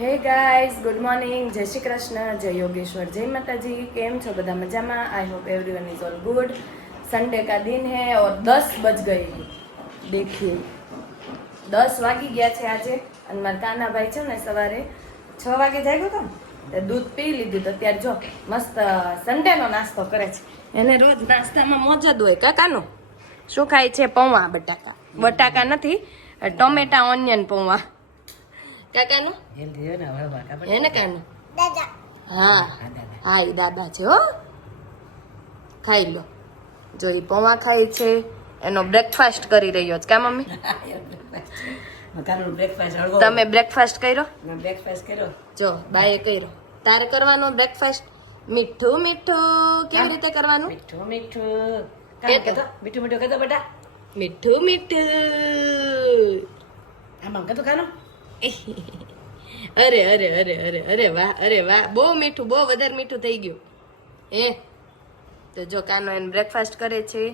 Hey guys good morning. જય શ્રી કૃષ્ણ, જય યોગેશ્વર, જય માતાજી. કેમ છો બધા મજામાં? I hope everyone is all good Sunday કા દિન હે ઓર દસ બજ ગઈ દેખીએ. દસ વાગી ગયા છે આજે. અને મારા કાનાભાઈ છે ને સવારે છ વાગે જાગ્યો તો ને દૂધ પી લીધું તો ત્યારે જો મસ્ત સન્ડેનો નાસ્તો કરે છે. એને રોજ નાસ્તામાં મોજ જ હોય. કાકાનો? શું ખાય છે? પૌવા, બટાકા. બટાકા નથી, ટોમેટા ઓનિયન પૌવા. કાકાનું? હે ને કાનું? હા. હા એ દાદા છે હો. ખાઈ લો. જો એ પૌવા ખાય છે એનો બ્રેકફાસ્ટ કરી રહ્યો છે. કા મમ્મી? તમે બ્રેકફાસ્ટ કર્યો? બ્રેકફાસ્ટ કર્યો. જો બાએ કર્યો. તારે કરવાનો બ્રેકફાસ્ટ મીઠું મીઠું. કેવી રીતે કરવાનું? મીઠું મીઠું. કાંઈ મીઠું મીઠું કહેતો બેટા? મીઠું મીઠું. આમ કહેતો કાનો? અરે અરે અરે અરે અરે વાહ અરે વાહ. બહુ મીઠું બહુ વધારે મીઠું થઈ ગયું. એ તો જો કાનો એને બ્રેકફાસ્ટ કરે છે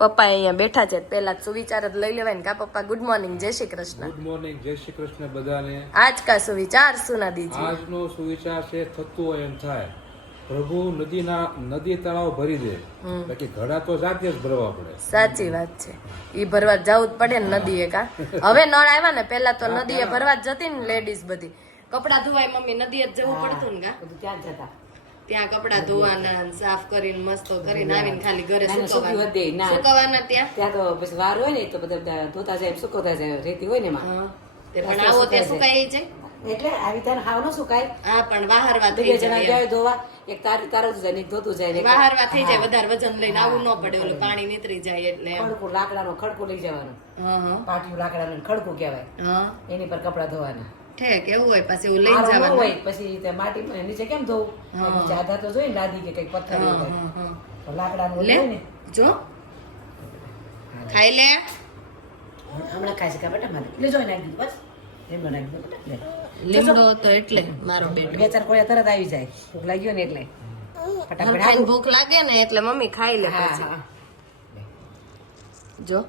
પપ્પા અહીંયા બેઠા છે પહેલા સુવિચાર જ લઈ લેવાય ને કા પપ્પા? ગુડ મોર્નિંગ જય શ્રી કૃષ્ણ. ગુડ મોર્નિંગ જય શ્રી કૃષ્ણ બધાને. આજ કા સુવિચાર સુના દીજી આજનો સુવિચાર છે થતું હોય એમ થાય. પ્રભુ નદીના નદી તળાવ ભરી દે. બાકી ઘડા તો જાતે જ ભરવા પડે. સાચી વાત છે. ઈ ભરવા જવું જ પડે ને નદીએ કા હવે નળ આવ્યા ને પેલા તો નદીએ ભરવા જ જતી ને લેડીઝ બધી. કપડા ધોવાય મમ્મી નદીએ જ જવું પડતું ને કા? ત્યાં જતા. ત્યાં કપડા ધોવાના સાફ કરીને મસ્તો કરીને આવીને ખાલી ઘરે સુકવવાના. ના. સુકવવાના ત્યાં? ત્યાં તો પછી વાર હોય ને તો બધા બધા ધોતા જાય સુકવતા જાય રેતી હોય ને એમાં. પણ આવો ત્યાં સુકાઈ જાય. એટલે આવી ત્યાં હાવ ન સુકાય. હા પણ વાહરવા થઈ જાય ધોવા. એક તાર તારતું જાય ને ધોતું જાય ને એક વાહરવા થઈ જાય વધારે વજન લઈને આવું ન પડે ઓલું પાણી નીતરી જાય એટલે. ખડકું લાકડાનું ખડકું લઈ જવાનું. પાટિયું લાકડાનું ખડકું કહેવાય. હા. એની પર કપડા ધોવાના. ઠેક એવું હોય પછી લઈને જવાનું. હોય પછી માટી નીચે કેમ ધોવું? નીચે આધા તો જોઈએ લાદી કે કઈ પથ્થર લાકડાનું લે ને. જો. ખાઈ લે. હમણાં ખાઈ શકાય બેટા મારે. એટલે જોઈ નાખી દીધું બસ. એમ નાખી દીધું બેટા. લીમડો તો એટલે મારો બેટો. બે ચાર કોળિયા તરત આવી જાય. ભૂખ લાગ્યો ને એટલે. ફટાફટ ભૂખ લાગે ને એટલે મમ્મી ખાઈ લે પછી. જો.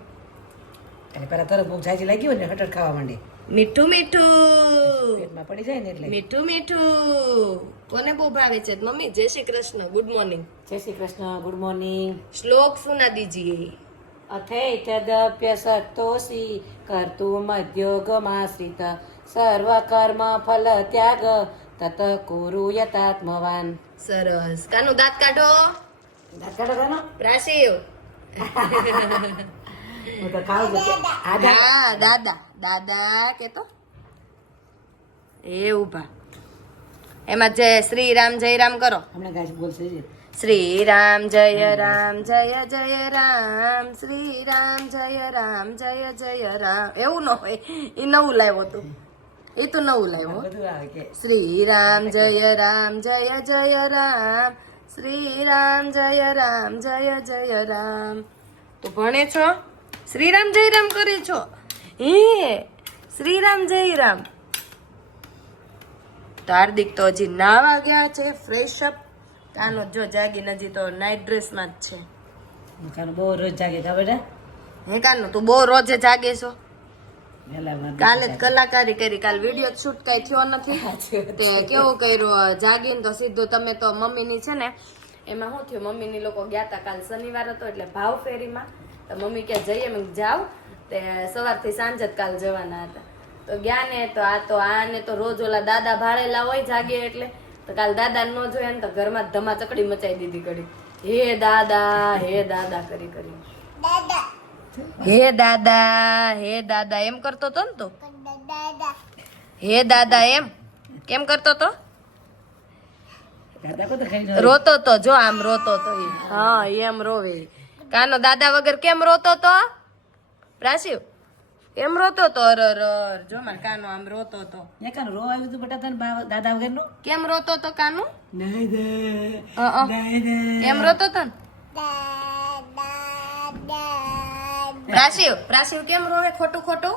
એટલે પેલા તરત ભૂખ જાજી લાગી હોય ને હટટ ખાવા માંડે. મીઠું મીઠું. પેટમાં પડી જાય ને એટલે. મીઠું મીઠું. કોને બહુ ભાવે છે? મમ્મી જય શ્રી કૃષ્ણ. ગુડ મોર્નિંગ જય શ્રી કૃષ્ણ. ગુડ મોર્નિંગ શ્લોક સુના દીજીએ. અથૈતદપ્ય સત્તોષી કર્તું મધ્યોગમાશ્રિત સર્વ કર્મ ફલ ત્યાગ તત કુરુ યતાત્મવાન. સરસ. કાનું દાંત કાઢો. દાંત કાઢો કાનો? પ્રાસીવ હું તો ખાઉં છું. આ દાદા. દાદા કેતો? એ ઊભા એમાં જય શ્રી રામ જય રામ કરો. હમણાં ગાય બોલશે શ્રી રામ જય રામ જય જય રામ. શ્રી રામ જય રામ જય જય રામ. એવું ન હોય. એ નવું લાવ્યો તું એ તો નવું લાવ્યો શ્રી રામ જય રામ જય જય રામ. શ્રી રામ જય રામ જય જય રામ. તો ભણે છો? શ્રી રામ જય રામ કરે છો? હે શ્રી રામ જય રામ. તો હાર્દિક તો હજી નાવા ગયા છે ફ્રેશ અપ કાનો જો જાગી નજી તો નાઇટ ડ્રેસમાં જ છે. કાનો બહુ રોજ જાગે બેટા હે કાનો તું બહુ રોજે જાગે છો? કાલે જ કલાકારી કરી કાલ વીડિયો શૂટ કઈ થયો નથી. તે કેવું કર્યું જાગીને તો સીધું તમે તો મમ્મીની છે ને એમાં શું થયું મમ્મીની લોકો ગયા હતા કાલ શનિવાર હતો એટલે ભાવ ફેરીમાં. તો મમ્મી કે જઈએ મેં જાવ તે સવારથી સાંજ જ કાલ જવાના હતા. તો ગયા ને તો આ તો આને તો રોજ ઓલા દાદા ભાળેલા હોય જાગે એટલે. તો કાલ દાદા ન જોયા ને તો ઘરમાં જ ધમા ચકડી મચાઈ દીધી કરી હે દાદા હે દાદા કરી કરી. હે દાદા હે દાદા એમ કરતો તો ને તું? હે દાદા એમ? કેમ કરતો તો? દાદા. રોતો તો જો આમ રોતો તો હા એમ રોવે. કાનો દાદા વગર કેમ રોતો તો? પ્રાસીવ કેમ રોતો તો? અર અર અર. જો માર કાનો આમ રોતો તો. ને કાનો રો આવ્યું તું બેટા તને દાદા વગર વગરનું? કેમ રોતો તો કાનો? નહીં દે અ, અ. નહીં દે. એમ રોતો તો ને? પ્રાસીવ પ્રાસીવ કેમ રોવે ખોટું ખોટું?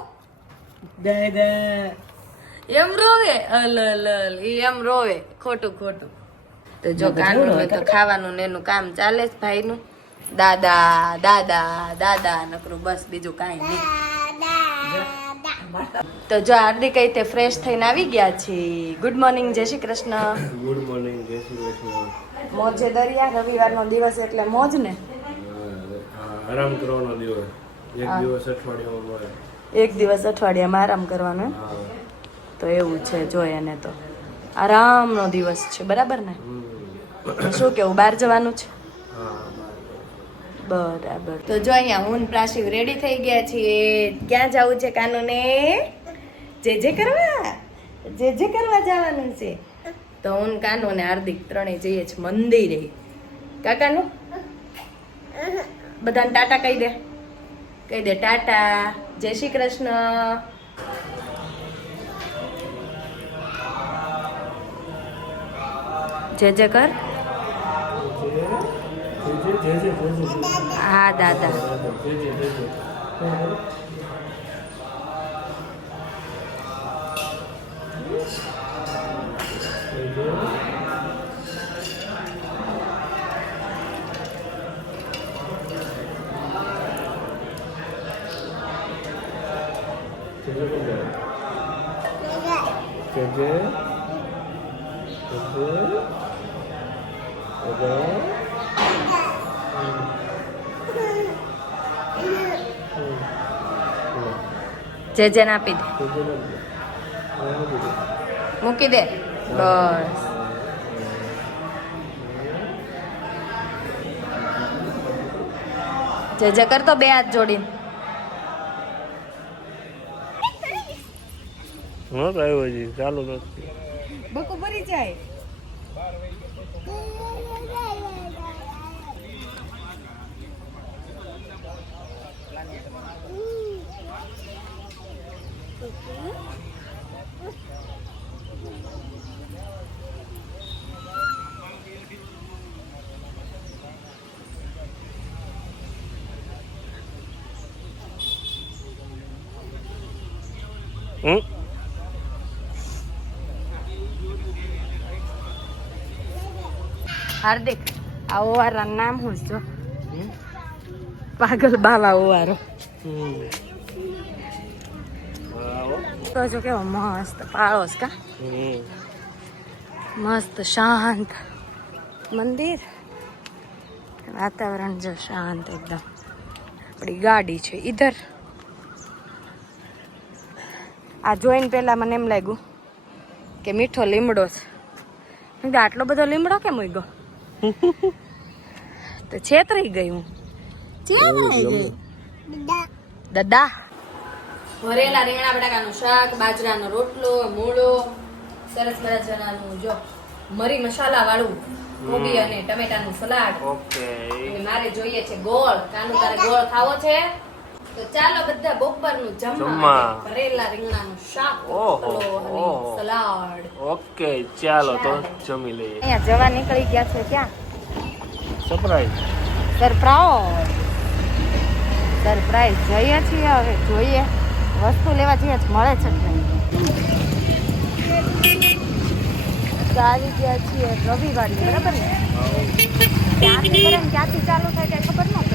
એમ રોવે? અલ અલ અલ એમ રોવે ખોટું ખોટું. તો જો કાનું તો ખાવાનું ને એનું કામ ચાલે જ ભાઈનું. દાદા દાદા દાદા નકરું બસ બીજું કાંઈ નહીં. તો જો હાર્દિક કઈ તે ફ્રેશ થઈને આવી ગયા છે. ગુડ મોર્નિંગ જય શ્રી કૃષ્ણ. ગુડ મોર્નિંગ જય શ્રી કૃષ્ણ. મોજે દરિયા રવિવારનો દિવસ એટલે મોજ ને? આરામ કરવાનો દિવસ. એક. દિવસ અઠવાડિયામાં એક દિવસ અઠવાડિયામાં આરામ કરવાનો. તો એવું છે જો એને તો. આરામનો દિવસ છે બરાબર ને? શું કેવું બહાર જવાનું છે? બરાબર. તો જો અહીંયા હું પ્રાશિવ રેડી થઈ ગયા છીએ. ક્યાં જવું છે કાનુને? જે જે કરવા જે જે કરવા જવાનું છે. તો હું કાનુ ને હાર્દિક ત્રણેય જઈએ છીએ મંદિરે. કાકાનું? બધાને ટાટા કહી દે. કહી દે ટાટા જય શ્રી કૃષ્ણ. જે જે કર. હા દાદા. જે જેને આપી દે મૂકી દે. બસ. જે જે કરતો બે હાથ જોડીને. હા તો આવ્યો જી ચાલુ નથી બકુ ભરી જાય. હમ? હાર્દિક આ વારા નામ હું જો પાગલ બાવા ઓવારો તો જો કેવો મસ્ત પાળોસ કા? મસ્ત શાંત મંદિર. વાતાવરણ જો શાંત એકદમ. આપણી ગાડી છે ઈધર. આ જોઈને પહેલાં મને એમ લાગ્યું કે મીઠો લીમડો છે. આટલો બધો લીમડો કેમ ગયો તો છેતરી ગઈ હું. છેતરાઈ ગઈ? દાદા ભરેલા રીંગણા બટાકાનું શાક બાજરાનો રોટલો મૂળો સરસ મજાનું જો મરી મસાલા વાળું કોબી અને ટમેટાનું સલાડ. ઓકે. મારે જોઈએ છે ગોળ. કાનું તારે ગોળ ખાવો છે? તો ચાલો બધા બપોરનું જમવા ભરેલા રીંગણાનું શાક ઓહો, ઓહો. સલાડ. ઓકે ચાલો તો જમી લઈએ. અહીંયા જવા નીકળી ગયા છે ક્યાં? Surprise surprise. સરપ્રાઈઝ જઈએ છીએ હવે જોઈએ. વસ્તુ લેવા જઈએ જ મળે છે કે આવી ગયા છીએ રવિવારી બરાબર ને? ક્યાંથી કરે ક્યાંથી ચાલુ થાય કઈ ખબર ન પડી.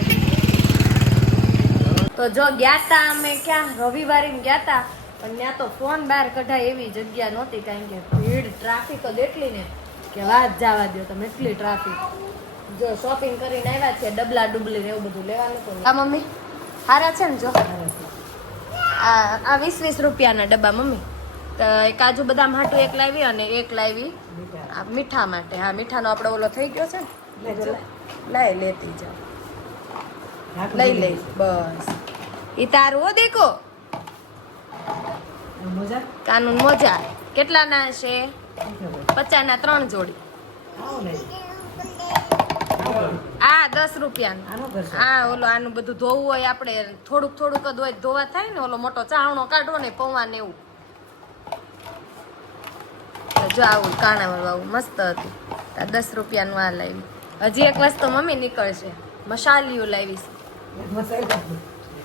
તો જો ગયા તા અમે ક્યાં? રવિવારે ગયા તા. પણ ત્યાં તો ફોન બહાર કઢાય એવી જગ્યા નહોતી કારણ કે ભીડ ટ્રાફિક જ એટલી ને કે વાત જવા દો તમે એટલી ટ્રાફિક જો શોપિંગ કરીને આવ્યા છે ડબલા ડુબલી ને એવું બધું લેવાનું તો આ મમ્મી. સારા છે ને જો? આ આ વીસ વીસ રૂપિયાના ડબ્બા મમ્મી. તો એક કાજુ બદામ હાટું એક લાવી અને એક લાવી આ મીઠા માટે. હા મીઠાનો આપણો ઓલો થઈ ગયો છે ને? લઈ લેતી જાઓ. લઈ લઈ બસ. ઈ તારું હો દેખો. મોજા? કાનૂન મોજા. કેટલાના છે? પચાસના ત્રણ જોડી. આ દસ રૂપિયાનું. હા ઓલો આનું બધું ધોવું હોય આપણે થોડુંક થોડુંક જ હોય ધોવા થાય ને ઓલો મોટો ચાવણો કાઢો ને પૌવા ને એવું. જો આવું કાણાવળ આવું મસ્ત હતું. આ દસ રૂપિયાનું આ લાવી હજી એક વસ્તુ મમ્મી નીકળશે. મસાલીઓ લાવીશ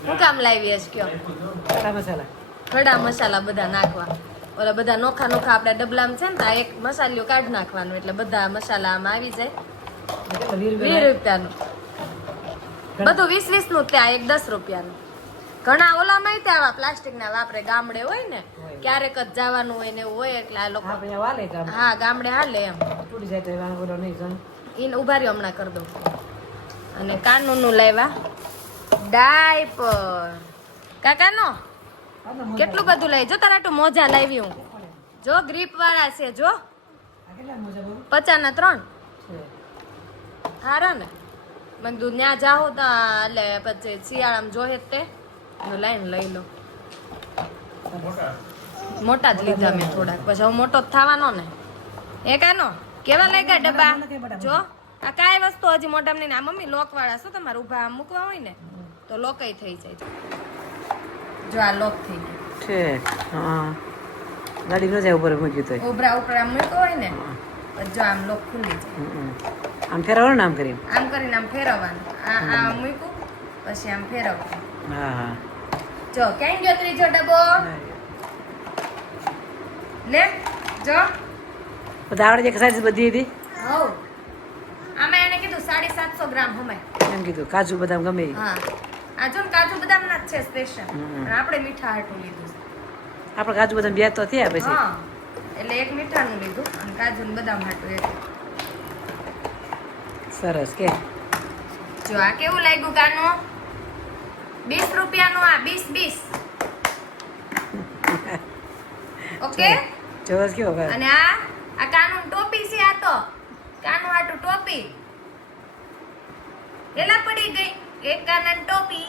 શું કામ લાવી હશ કયો? મસાલા. ખડા મસાલા બધા નાખવા. ઓલા બધા નોખા નોખા આપણા ડબલામાં છે ને તો એક મસાલિયો કાઢ નાખવાનો એટલે બધા મસાલા આમાં આવી જાય. વીસ રૂપિયાનું. બધું વીસ વીસનું ત્યાં એક દસ રૂપિયાનું. ઘણા ઓલામાં તે આવા પ્લાસ્ટિક ના વાપરે ગામડે હોય ને ક્યારેક જ જવાનું હોય ને એવું હોય એટલે આ લોકો હા હા ગામડે હાલે એમ. તૂટી જાય તો નહીં જાણ ઈને ઊભા રહ્યો હમણાં કરી દઉં. અને કાનૂનનું લાવ્યા. ડાયપર. કાકાનો કેટલું બધું લઈ? જો તારા મોજા લાવી હું. જો ગ્રીપ વાળા છે જો. પચાસ ના ત્રણ. હારા ને. મને તું ત્યાં જાઓ તો એટલે પછી શિયાળામાં જોહે તે. લાઈન લઈ લો. મોટા? જ લીધા મેં થોડાક. પછી હવે મોટો જ થવાનો ને. એ કાનો કેવા લાગ્યા ડબ્બા? જો આ કાંઈ વસ્તુ હજી મોટા ને. આ મમ્મી લોક વાળા શું તમારે ઊભા મૂકવા હોય ને? તો લોકય થઈ જાય. જો આ લોક થઈ ગયું. છે હા. ગાડી નો જાય ઉપર મૂક્યું તો ઉભરા આમ મૂક્યો હોય ને જો આમ લોક ખુલી જાય. આમ ફેરવવાનું આમ કરી? આમ કરીને આમ ફેરવવાનું. આ આ મૂક્યું પછી આમ ફેરવવાનું. હા હા. જો કેમ ગયો ત્રીજો ડબ્બો? લે જો. બધા આવડે સાઈઝ બધી હતી? હવ આમાં એને કીધું સાડી સાતસો ગ્રામ હમે. એમ કીધું કાજુ બદામ ગમે હા. આ જો કાજુ બદામ ના જ છે સ્પેશિયલ પણ આપણે મીઠા હાટું લીધું છે. આપણે કાજુ બદામ બે તો થયા પછી. હા એટલે એક મીઠાનું લીધું અને કાજુ ને બદામ હાટું એક. સરસ કે. જો આ કેવું લાગ્યું કાનો બીસ રૂપિયાનું આ બીસ બીસ ઓકે? જોસ કેવો ભાઈ અને આ આ કાનું ટોપી છે આ તો. કાનું આટું ટોપી. એલા પડી ગઈ. એક કાનન ટોપી.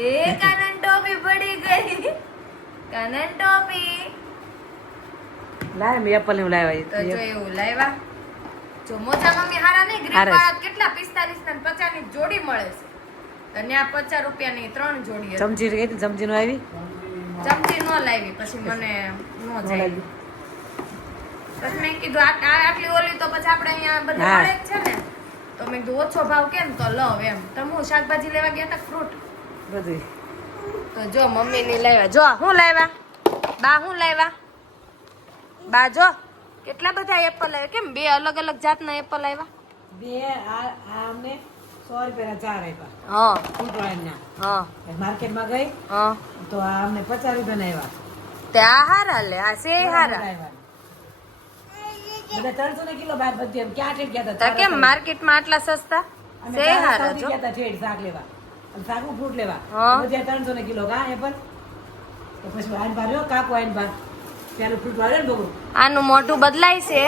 એ કાનન ટોપી પડી ગઈ. કાનન ટોપી. લાય મે એપલનું તો જો એવું લાવ્યા. જો મોજા મમ્મી હારા નહીં ગ્રીપ વાળા કેટલા પિસ્તાલીસ ને પચાસની જોડી મળે છે. અને આ પચાસ રૂપિયાની ત્રણ જોડી હતી. ચમચી હતી? ચમચી નું આવી? ચમચી નો લાવી પછી મને નો જાય. પછી મેં કીધું આ આ આટલી ઓલી તો પછી આપણે અહીંયા બધા મળે જ છે ને. તો મેં કીધું ઓછો ભાવ કેમ તો લવ એમ. તમે હું શાકભાજી લેવા ગયા હતા ફ્રૂટ બધું. તો જો મમ્મી ની લાવ્યા. જો હું લાવ્યા? બા હું લાવ્યા? બા જો કેટલા બધા એપલ આવ્યા? કેમ બે અલગ અલગ જાતના એપલ આવ્યા? બે આ આ અમને સો રૂપિયા ચાર આપ્યા હા. ફૂટ વાળાના હા માર્કેટમાં ગઈ હા. તો આ અમને પચાસ રૂપિયા આવ્યા તે આ હારા લે આ સે હારા. આવ્યા. બધા ત્રણસો ને કિલો બાર બધી એમ ક્યાં ઠેક ગયા હતા? કેમ માર્કેટમાં આટલા સસ્તા? સે હારા જો ગયા હતા ઠેઠ શાક લેવા. શાકનું ફ્રૂટ લેવા. બધા ત્રણસો ને કિલો કા એપલ. તો પછી આઈન બાર કાકુ આઈન બાર પેલું ફ્રૂટ વાળ્યો ને બગડું આનું મોઢું બદલાય છે.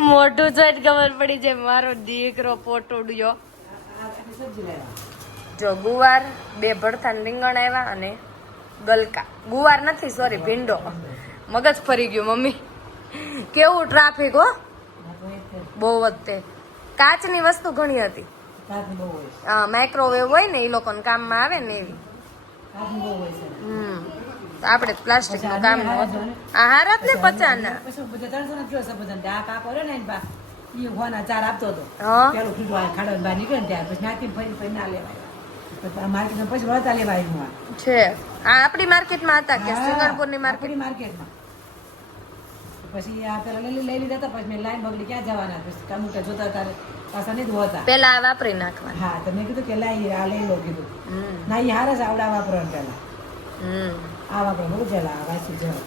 મોટું મોઢું જોઈને ખબર પડી જાય મારો દીકરો પોટોડ્યો. સબ્જી લેવા. જો ગુવાર બે ભડથાન રીંગણ આવ્યા અને ગલકા. ગુવાર નથી સોરી ભીંડો. મગજ ફરી ગયું મમ્મી. કેવું ટ્રાફિક હો. બહુ વધતે કાચની વસ્તુ ઘણી હતી. હા માઇક્રોવેવ હોય ને એ લોકોને કામમાં આવે ને એવી. હમ તો આપણે પ્લાસ્ટિકનું કામ આ જ ને પચાના. ચાર આપતો હતો પેલું ફ્રૂટ ખાડો બહાર નીકળે ને પછી નાખીને ફરી ફરી ના લેવાય. માર્કેટમાં પછી વળતા લેવા આવ્યું આ છે. આ આપણી માર્કેટમાં હતા કે સિંગણપુરની માર્કેટ માર્કેટમાં પછી આ પેલા લઈ લઈ લીધા હતા પછી મેં લાઈન બગડી ક્યાં જવાના? પછી કમ્પ્યુટર જોતા પાછા નહીં હોતા પેલા આ વાપરી નાખવાના. હા તો મેં કીધું કે લાઈ આ લઈ લો કીધું. ના એ આવડા વાપરો પેલા. આ વાપરો બહુ જેલા આ વાંચી જવા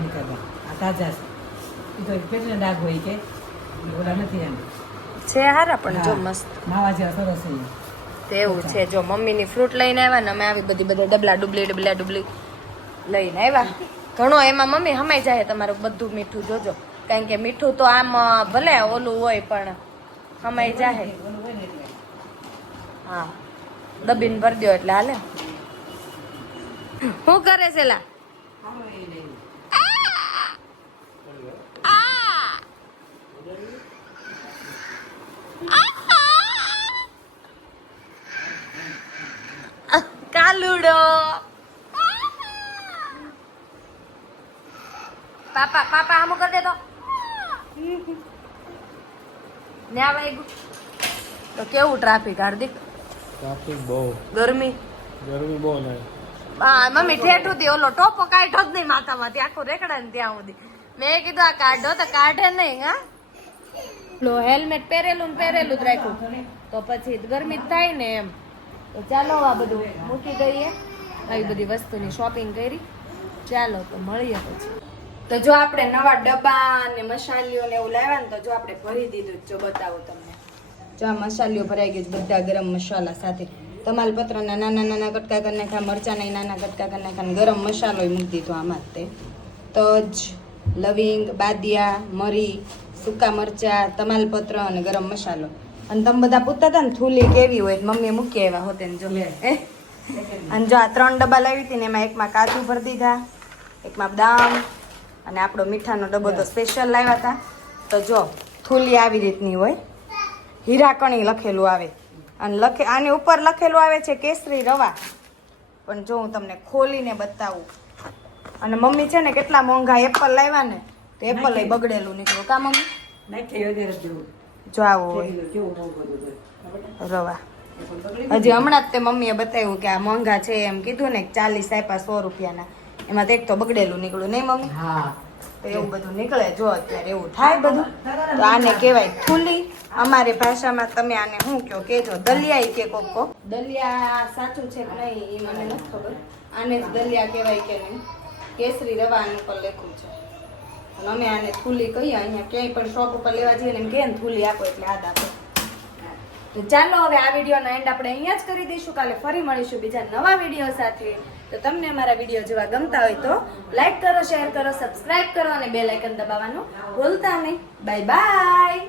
એમ કરતા આ તાજા છે. એ તો પેટને ડાઘ હોય કે ઓલા નથી એમ. છે હારા પણ જો મસ્ત. માવા જેવા સરસ છે એ. તેવું છે. જો મમ્મીની ફ્રૂટ લઈને આવ્યા ને અમે આવી બધી બધા ડબલા ડુબલી ડબલા ડુબલી લઈને આવ્યા. ઘણો એમાં મમ્મી હમાઈ જાય તમારું બધું મીઠું, જોજો. કારણ કે મીઠું તો આમ ભલે ઓલું હોય પણ હમાઈ જાય હા. દબીને ભરી દો એટલે હાલે. શું કરે છે લા? કાલુડો પાપા પાપા આમ કરી દે તો ન્યા વાગ્યું તો કેવું ટ્રાફિક હાર્દિક ટ્રાફિક બહુ ગરમી ગરમી બહુ ને. મમ્મી ઠેઠું થી ઓલો ટોપો કાઢ્યો જ નહીં માથામાંથી. આખું રેકડા ને ત્યાં સુધી. મેં કીધું આ કાઢો તો કાઢે નહીં હા? હેલ્મેટ પહેરેલું ને પહેરેલું જ રાખ્યું. તો પછી ગરમી જ થાય ને એમ. તો ચાલો આ બધું મૂકી દઈએ. આવી બધી વસ્તુની શોપિંગ કરી. ચાલો તો મળીએ પછી. તો જો આપણે નવા ડબ્બા ને મસાલીઓ ને એવું લાવ્યા ને તો જો આપણે ભરી દીધું જો. બતાવું તમને. જો આ મસાલીઓ ભરાઈ ગઈ બધા ગરમ મસાલા સાથે. તમાલપત્રના નાના નાના કટકા કરી નાખ્યા મરચાના નાના કટકા કરી નાખ્યા ગરમ મસાલો મૂકી દીધો આમાં તે. તજ, લવિંગ, બાદિયા, મરી, સૂકા મરચા તમાલપત્ર અને ગરમ મસાલો. અને તમે બધા પૂછતા હતા ને થૂલી કેવી હોય મમ્મી મમ્મીએ મૂકી આવ્યા હોતે ને જો. અને જો આ ત્રણ ડબ્બા લાવી હતી ને એમાં એકમાં કાજુ ભરી દીધા એકમાં બદામ અને આપણો મીઠાનો ડબ્બો તો સ્પેશિયલ લાવ્યા હતા. તો જો થૂલી આવી રીતની હોય. હીરાકણી લખેલું આવે. અને લખે આની ઉપર લખેલું આવે છે કેસરી રવા. પણ જો હું તમને ખોલીને બતાવું. અને મમ્મી છે ને કેટલા મોંઘા એપલ લાવ્યા ને તો એપલ બગડેલું નીકળ્યું. કા મમ્મી? જ આવું. રવા. હજી હમણાં જ તે મમ્મીએ બતાવ્યું કે આ મોંઘા છે એમ કીધું ને ચાલીસ આપ્યા સો રૂપિયાના. એમાં તો એક તો બગડેલું નીકળ્યું નહીં મમ્મી? હા. તો એવું બધું નીકળે જો અત્યારે એવું થાય બધું તો આને કહેવાય થૂલી અમારી ભાષામાં તમે આને શું કહો કેજો દલિયા કે કોક દલિયા સાચું છે કે નહીં એ મને નથી ખબર. આને જ દલિયા કહેવાય કે નહીં? કેસરી રવા આની પર લખ્યું છે. અમે આને થૂલી કહીએ, અહીંયા ક્યાંય પણ શોપ ઉપર લેવા જઈએ એમ કે થૂલી આપો એટલે આ આપો તો ચાલો હવે આ વિડીયોનો એન્ડ આપણે અહીંયા જ કરી દઈશું. કાલે ફરી મળીશું બીજા નવા વીડિયો સાથે. તો તમને અમારા વીડિયો જેવા ગમતા હોય તો લાઈક કરો શેર કરો સબસ્ક્રાઇબ કરો અને બે લાઇકન દબાવવાનું ભૂલતા નહીં. Bye bye